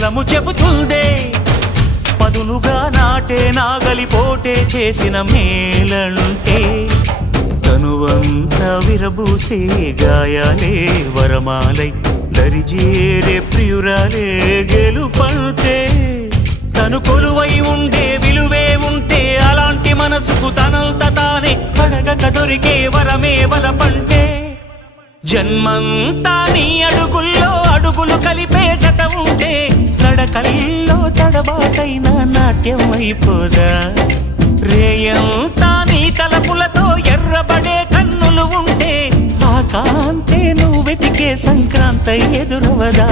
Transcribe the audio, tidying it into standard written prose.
పొలము చెబుతుందే పదునుగా నాటే నాగలిపోటే చేసిన మేలంటే తనువంతా విరబూసే గాయాలే వరమాలై దరిజేరే ప్రియురాలే గెలుపంటే తను కొలువై ఉండే విలువే ఉంటే అలాంటి మనసుకు తనంత తానే అడగక దొరికే వరమే వలపంటే జన్మంతా నీ అడుగుల్లో అడుగులు కలిపే జత ఉంటే నడకల్లో తడబాటైన నాట్యం అయిపోదా రేయంతా నీ తలపులతో ఎర్రబడే కన్నులు ఉంటే ఆ కాంతే నువ్వు వెతికే సంక్రాంతి ఎదురవదా